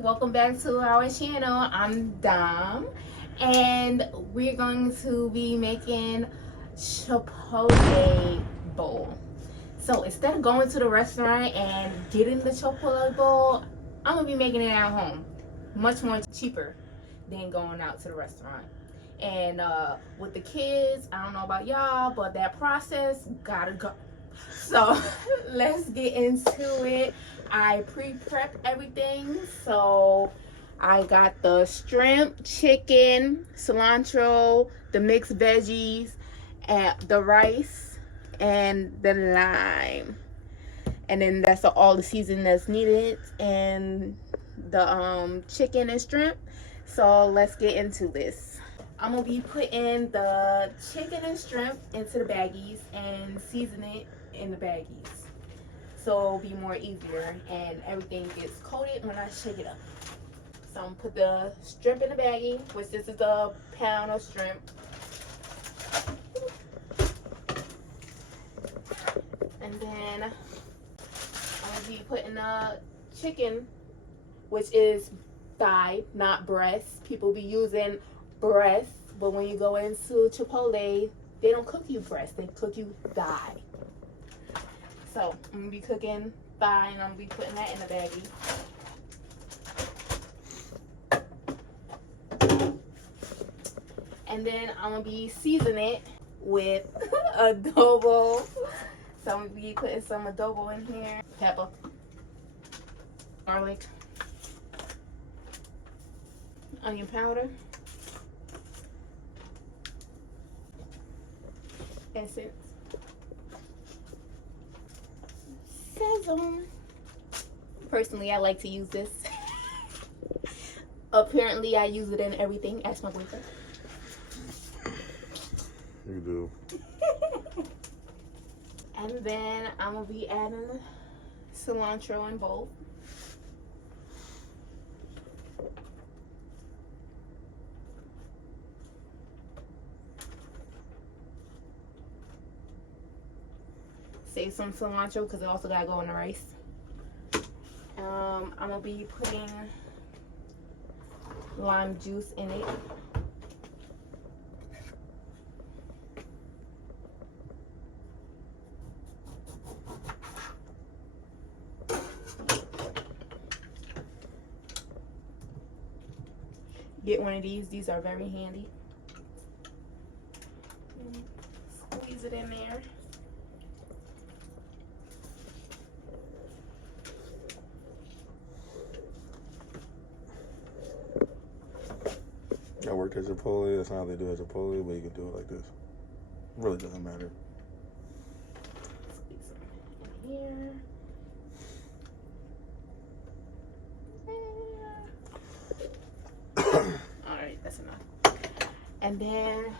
welcome back to our channel. I'm Dom, and we're going to be making Chipotle bowl. So instead of going to the restaurant and getting the Chipotle bowl, I'm gonna be making it at home. Much more cheaper than going out to the restaurant. And with the kids, I don't know about y'all, but that process gotta go. So let's get into it. I pre-prepped everything. So I got the shrimp, chicken, cilantro, the mixed veggies, and the rice, and the lime. And then that's all the seasoning that's needed, and the chicken and shrimp. So let's get into this. I'm gonna be putting the chicken and shrimp into the baggies and season it in the baggies, so it'll be more easier and everything gets coated when I shake it up. So I'm gonna put the shrimp in the baggie, which this is a pound of shrimp. And then I'm gonna be putting the chicken, which is thigh, not breast. People be using breast, but when you go into Chipotle, they don't cook you breast, they cook you thigh. So I'm gonna be cooking thigh, and I'm gonna be putting that in the baggie. And then I'm gonna be seasoning it with adobo. So I'm gonna be putting some adobo in here, pepper, garlic, onion powder, essence, sesame. Personally, I like to use this. Apparently, I use it in everything. Ask my boyfriend. You do. And then I'm gonna be adding cilantro in both. Save some cilantro because it also gotta go in the rice. I'm gonna be putting lime juice in it. Get one of these are very handy. Squeeze it in there. I worked at Chipotle. That's not how they do it at Chipotle, but you can do it like this. It really doesn't matter. Squeeze it in here. Alright, that's enough. And then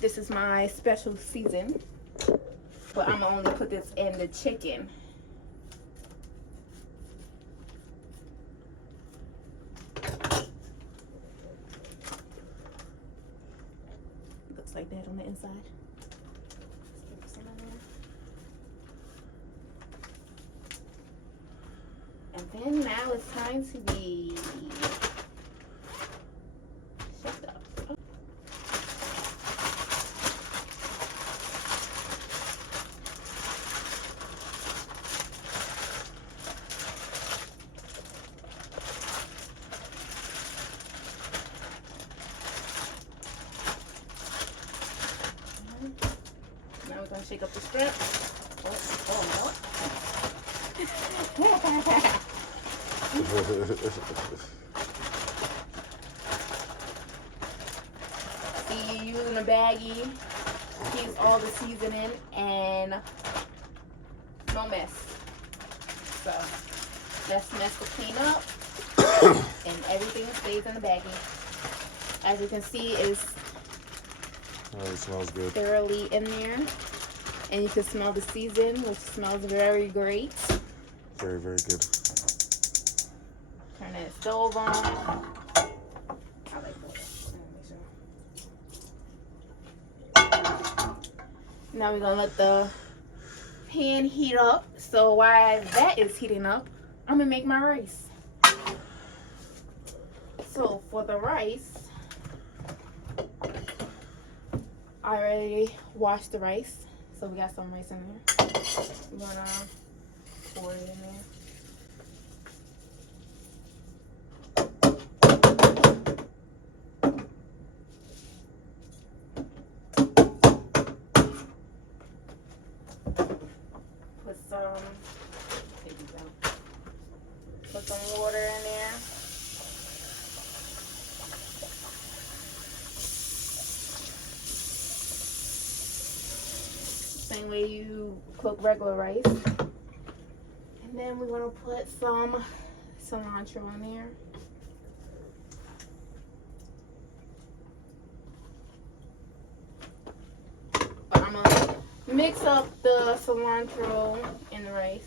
this is my special season, but I'm gonna only put this in the chicken. Looks like that on the inside. Let's put some in there. And then now it's time to be shaked up. Now we're gonna shake up the shrimp. Oh no. See, you're using a baggie, keeps all the seasoning and no mess. So let's mess to clean up and everything stays in the baggie. As you can see, it's It smells good. thoroughly in there, and you can smell the season, which smells very great. Very, very good. Turn that stove on. I like that. Now we're gonna let the pan heat up. So while that is heating up, I'm gonna make my rice. So for the rice, I already washed the rice. So we got some rice in there. We're gonna pour it in there. Put some water in there. Same way you cook regular rice. And then we're gonna put some cilantro in there. But I'm gonna mix up the cilantro in the rice.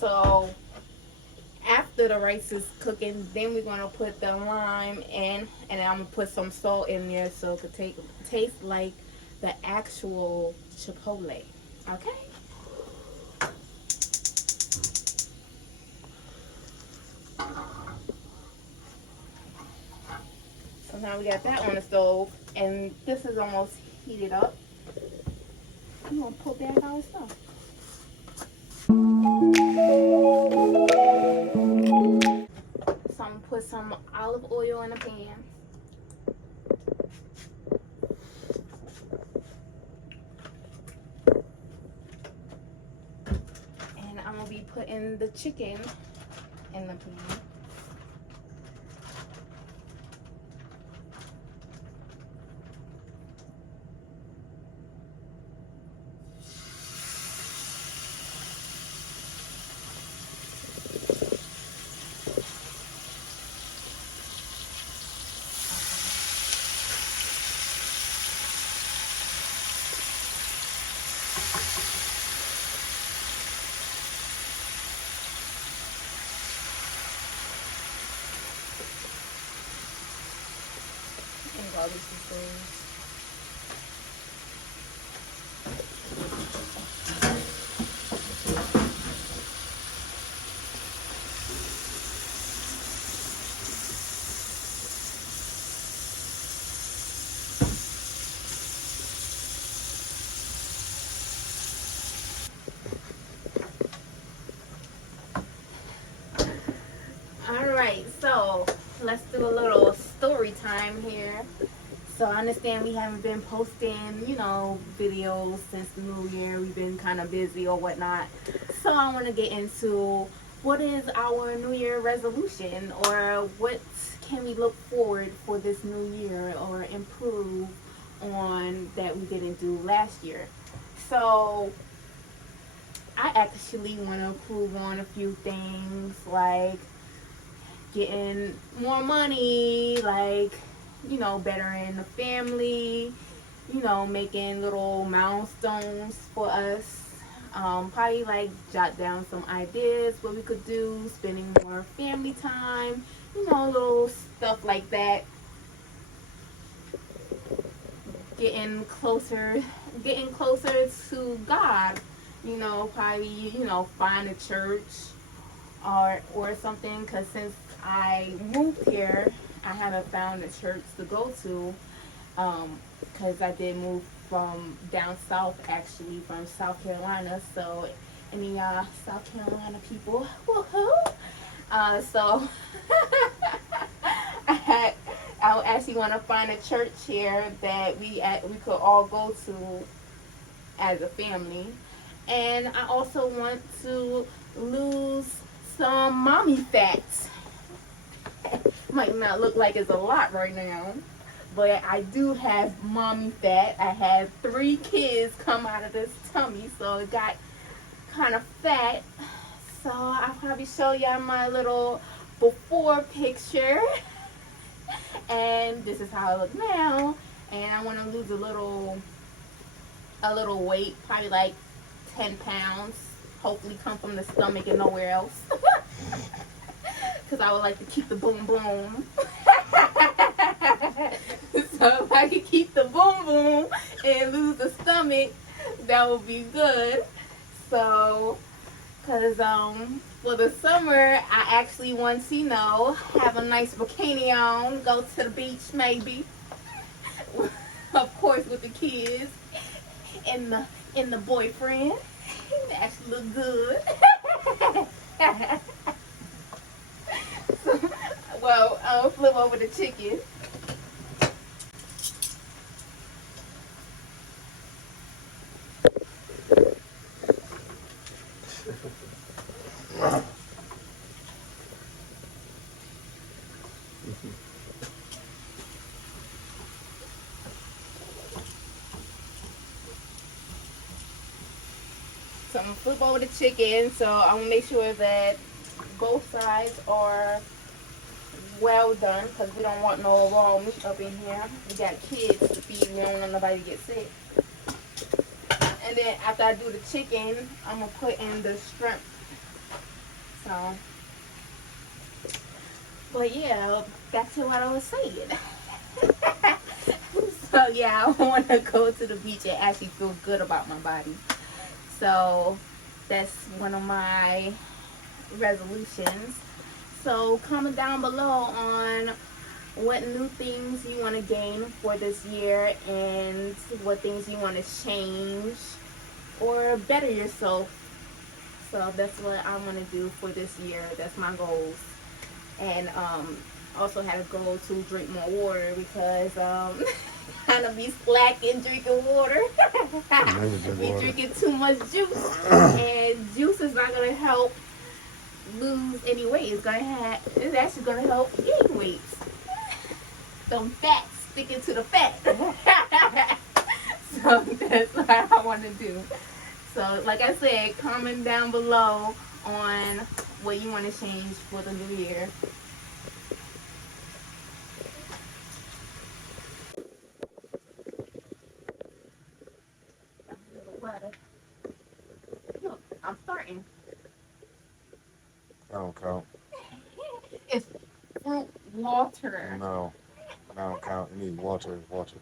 So after the rice is cooking, then we're gonna put the lime in, and I'm gonna put some salt in there so it could taste like the actual Chipotle. Okay. So now we got that on the stove, and this is almost heated up. I'm gonna put back all the stuff. So I'm gonna put some olive oil in a pan. And I'm gonna be putting the chicken in the pan. And garlic and things. Alright, so let's do a little story time here. So I understand we haven't been posting, videos since the new year. We've been kind of busy or whatnot. So I want to get into what is our new year resolution, or what can we look forward for this new year or improve on that we didn't do last year. So I actually want to improve on a few things, like getting more money, like, bettering the family, making little milestones for us. Probably like jot down some ideas what we could do, spending more family time, little stuff like that. Getting closer to God, probably, find a church or something, because since I moved here, I haven't found a church to go to, because I did move from down south, actually, from South Carolina. So any South Carolina people, woohoo! So I actually want to find a church here that we could all go to as a family. And I also want to lose some mommy fat. Might not look like it's a lot right now, but I do have mommy fat. I had 3 kids come out of this tummy, so it got kind of fat. So I'll probably show y'all my little before picture. And this is how I look now. And I want to lose a little weight, probably like 10 pounds. Hopefully come from the stomach and nowhere else. Because I would like to keep the boom boom. So if I could keep the boom boom, it, that would be good. So, cause for the summer, I actually want to, have a nice bikini on, go to the beach maybe, of course with the kids and the boyfriend. That actually look good. So, well, I'll flip over the chicken. So I'm gonna flip over the chicken. So I want to make sure that both sides are well done, because we don't want no raw meat up in here. We got kids to feed. We don't want nobody to get sick. And then after I do the chicken, I'm gonna put in the shrimp. So, but yeah, back to what I was saying. So yeah, I want to go to the beach and actually feel good about my body. So that's one of my resolutions. So comment down below on what new things you want to gain for this year and what things you want to change or better yourself. So that's what I want to do for this year. That's my goals. And also had a goal to drink more water, because kind of be slacking drinking water. We drinking too much juice, and juice is not gonna help lose any weight. It's actually gonna help gain weight. Some fat sticking to the fat. So that's what I want to do. So like I said, comment down below on what you want to change for the new year. Butter. Look, I'm starting. I don't count. It's fruit water. No, I don't count. You need water, water.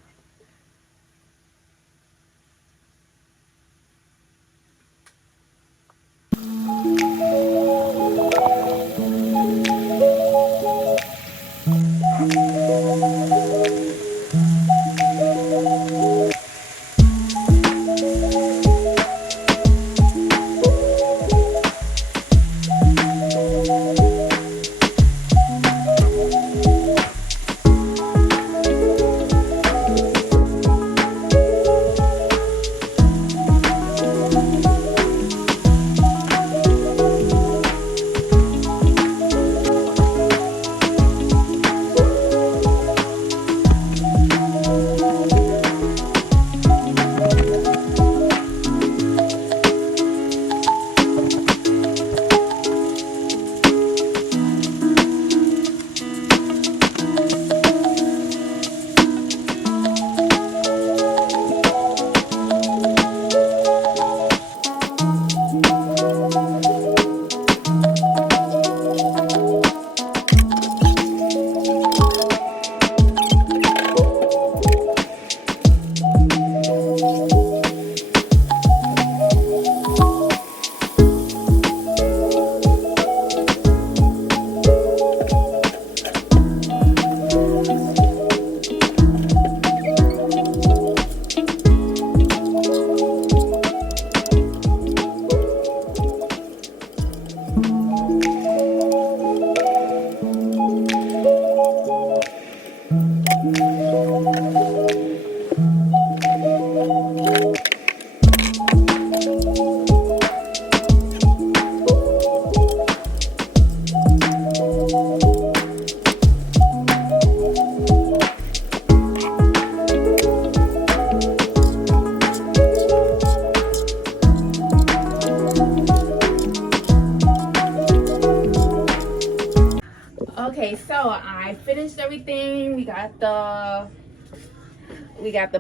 Okay, so I finished everything. We got the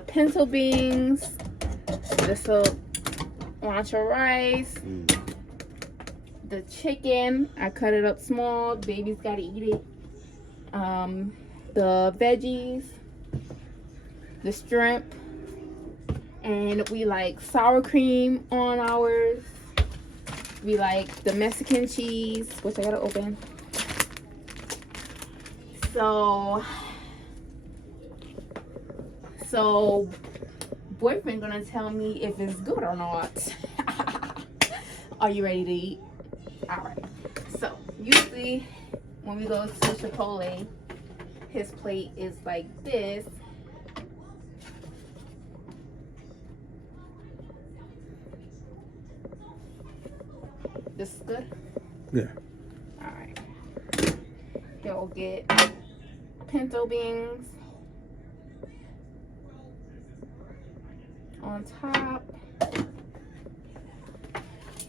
pinto beans, the cilantro rice, the chicken. I cut it up small. Baby's gotta eat it. The veggies, the shrimp, And we like sour cream on ours. We like the Mexican cheese, which I gotta open. So boyfriend gonna tell me if it's good or not. Are you ready to eat? All right. So usually when we go to Chipotle, his plate is like this. This is good? Yeah. All right. He'll get pinto beans on top.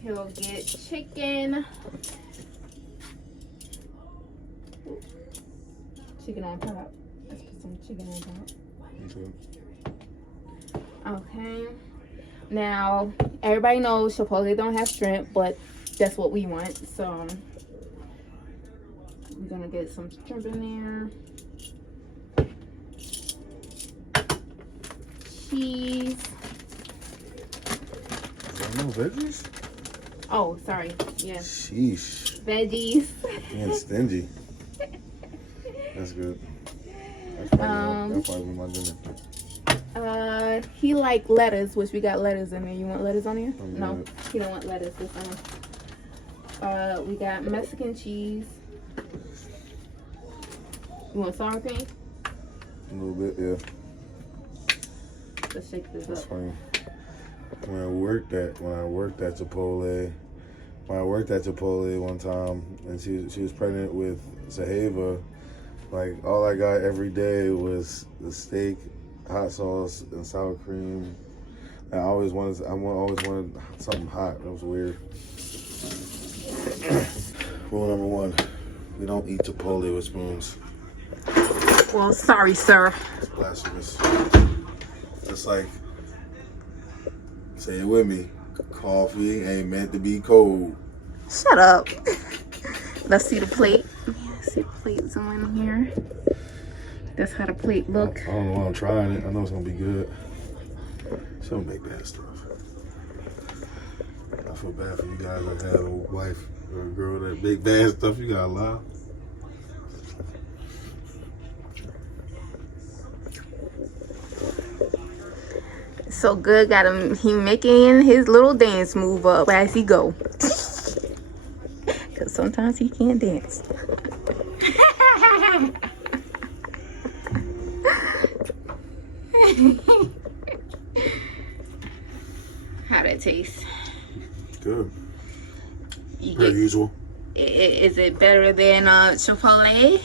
He'll get chicken. Chicken on top. Let's put some chicken on top. Okay. Now, everybody knows Chipotle don't have shrimp, but that's what we want. So, we're gonna get some shrimp in there. Cheese. No veggies? Oh, sorry. Yeah. Sheesh. Veggies. Being stingy. That's good. That'll probably be my dinner. He like lettuce, which we got lettuce in there. You want lettuce on here? No, good. he don't want lettuce this time. We got Mexican cheese. You want sour cream? A little bit, yeah. Let's shake this That's up. funny. When I worked at Chipotle one time, and she was pregnant with Saheva. Like, all I got every day was the steak, hot sauce, and sour cream. I always wanted something hot. That was weird. Rule number 1: we don't eat Chipotle with spoons. Well, sorry, sir. It's blasphemous. It's like, say it with me: coffee ain't meant to be cold. Shut up. Let's see the plate. Let's see the plate zoom in here. That's how the plate look. I don't know why I'm trying it. I know it's gonna be good. She don't make bad stuff. I feel bad for you guys that have a wife or a girl that make bad stuff. You gotta lie. So good, got him. He making his little dance move up as he go. Cause sometimes he can't dance. How that taste? Good. Per usual. Is it better than Chipotle?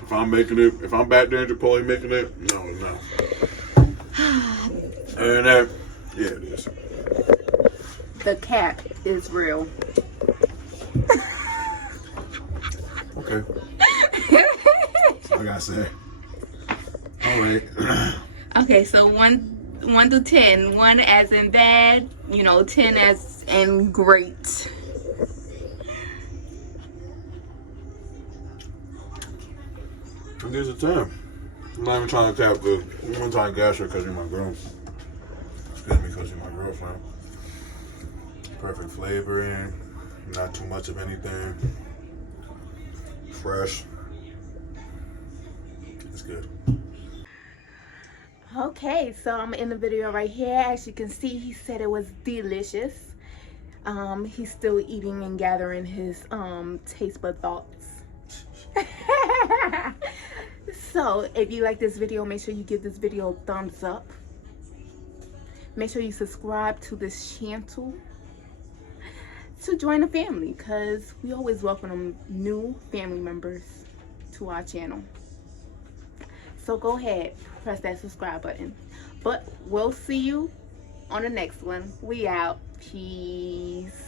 If I'm back there in Chipotle making it, no. And that, yeah, it is. The cat is real. Okay. I gotta say. All right. Okay, so 1 to 10. 1 as in bad, 10 as in great. And there's a 10. I'm not even trying to tap the. I'm not trying to gas her because you're my girl. Excuse me, because you're my girlfriend. Perfect flavoring. Not too much of anything. Fresh. It's good. Okay, so I'm in the video right here. As you can see, he said it was delicious. He's still eating and gathering his taste bud thoughts. So if you like this video, make sure you give this video a thumbs up. Make sure you subscribe to this channel to join the family, because we always welcome new family members to our channel. So go ahead, press that subscribe button. But we'll see you on the next one. We out. Peace.